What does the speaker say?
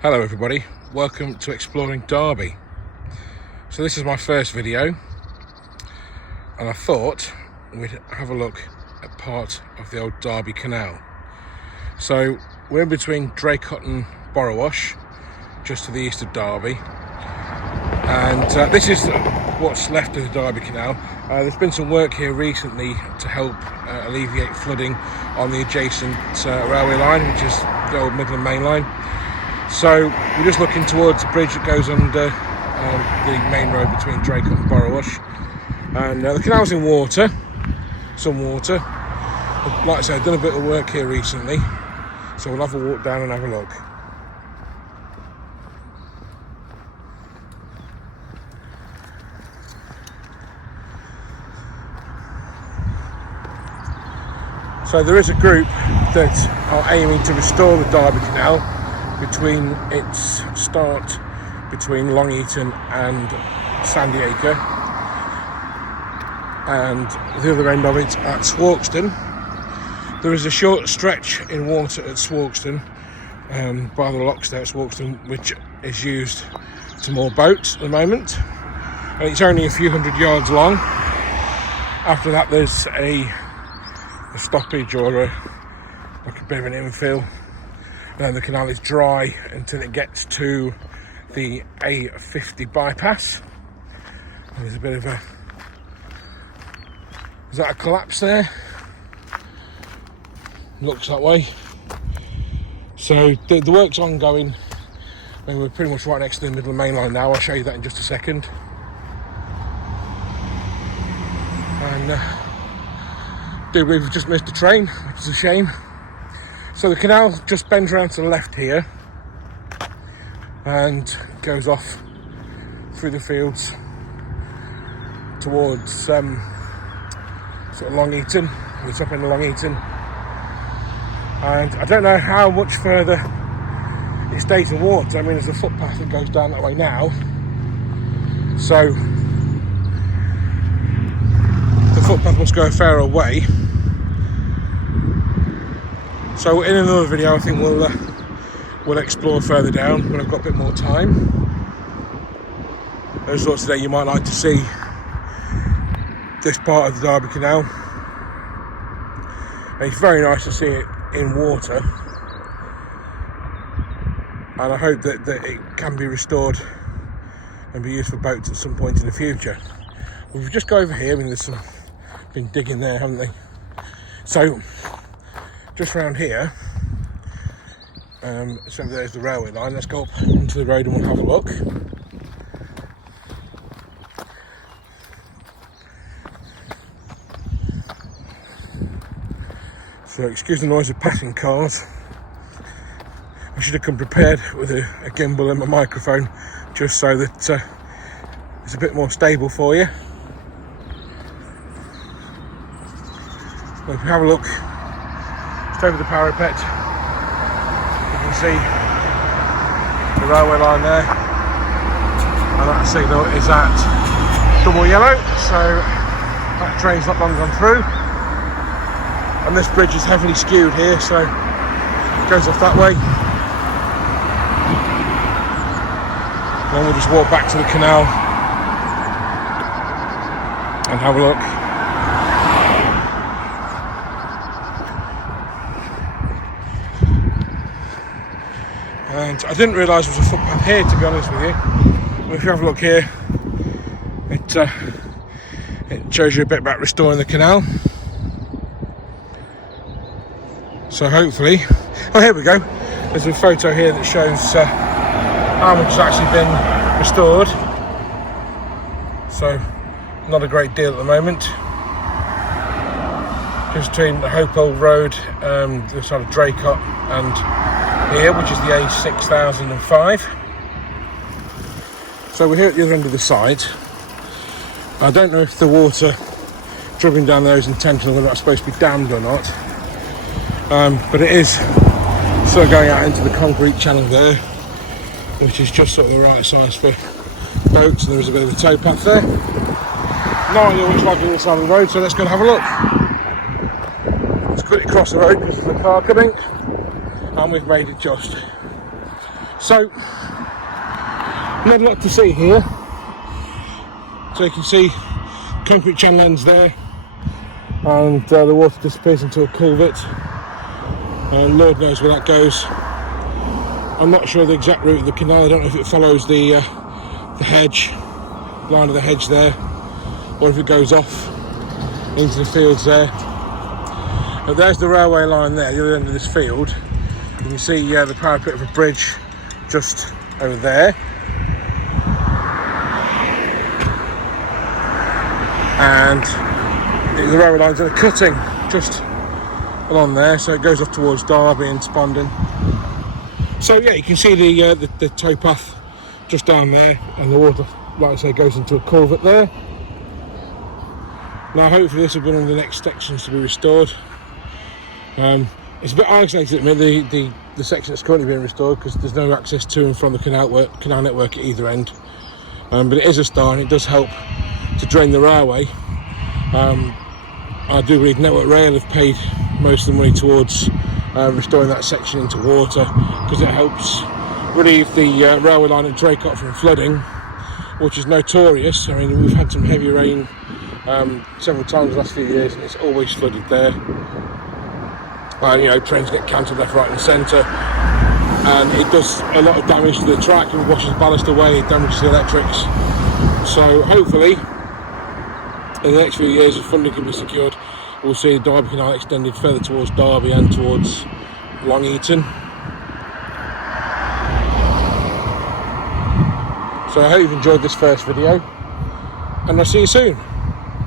Hello everybody, welcome to Exploring Derby. So this is my first video and I thought we'd have a look at part of the old Derby Canal. So we're in between Draycott and Borrowash, just to the east of Derby, and this is what's left of the Derby Canal. There's been some work here recently to help alleviate flooding on the adjacent railway line, which is the old Midland Main Line. So we're just looking towards the bridge that goes under the main road between Draycott and Borrowash, and the canal's in water, some water. But like I said, I've done a bit of work here recently, so we'll have a walk down and have a look. So there is a group that are aiming to restore the Derby Canal between its start between Long Eaton and Sandy Acre, and the other end of it at Swarkston. There is a short stretch in water at Swarkston, by the locks there at Swarkston, which is used to moor boats at the moment, and it's only a few hundred yards long. After that there's a stoppage or like a bit of an infill. Then the canal is dry until it gets to the A50 bypass. And there's a bit of a... Is that a collapse there? Looks that way. So the work's ongoing. I mean, we're pretty much right next to the Midland Main Line now. I'll show you that in just a second. And do we've just missed a train, which is a shame. So the canal just bends around to the left here and goes off through the fields towards sort of Long Eaton. It's up in Long Eaton, and I don't know how much further it stays in water. I mean, there's a footpath that goes down that way now, so the footpath must go a fair way. So in another video I think we'll explore further down when I've got a bit more time. Those sorts of days you might like to see this part of the Derby Canal. And it's very nice to see it in water, and I hope that it can be restored and be used for boats at some point in the future. We've just go over here. I mean, there's some been digging there, haven't they? So just around here, so there's the railway line. Let's go up onto the road and we'll have a look. So excuse the noise of passing cars. I should have come prepared with a gimbal and my microphone, just so that it's a bit more stable for you. Well, if we have a look over the parapet, you can see the railway line there, and that signal is at double yellow, so that train's not long gone through. And this bridge is heavily skewed here, so it goes off that way. Then we'll just walk back to the canal and have a look. And I didn't realise there was a footpath here, to be honest with you. But if you have a look here, it shows you a bit about restoring the canal. So hopefully, oh, here we go. There's a photo here that shows how much has actually been restored. So not a great deal at the moment. Just between the Hopewell Road, the sort of Draycott, and here, which is the A6005. So we're here at the other end of the site. I don't know if the water dribbling down there is intentional, whether that's supposed to be dammed or not. But it is sort of going out into the concrete channel there, which is just sort of the right size for boats, and there is a bit of a towpath there. No idea which like the other side of the road, so let's go and have a look. Let's quickly cross the road because there's a car coming, and we've made it just. So, not a lot to see here. So you can see concrete channel ends there, and the water disappears into a culvert, and Lord knows where that goes. I'm not sure the exact route of the canal. I don't know if it follows the hedge, line of the hedge there, or if it goes off into the fields there. But there's the railway line there, the other end of this field. You can see the parapet of a bridge just over there. And the railway lines are cutting just along there, so it goes off towards Derby and Spondon. So yeah, you can see the towpath just down there, and the water, like I say, goes into a culvert there. Now hopefully this will be one of the next sections to be restored. It's a bit isolated at the minute, the section that's currently being restored, because there's no access to and from the canal network at either end. But it is a start, and it does help to drain the railway. I do believe Network Rail have paid most of the money towards restoring that section into water, because it helps relieve the railway line at Draycott from flooding, which is notorious. I mean, we've had some heavy rain several times the last few years, and it's always flooded there. Trains get cancelled left, right and centre, and it does a lot of damage to the track. It washes ballast away, it damages the electrics. So hopefully in the next few years, if funding can be secured, we'll see the Derby Canal extended further towards Derby and towards Long Eaton. So I hope you've enjoyed this first video, and I'll see you soon.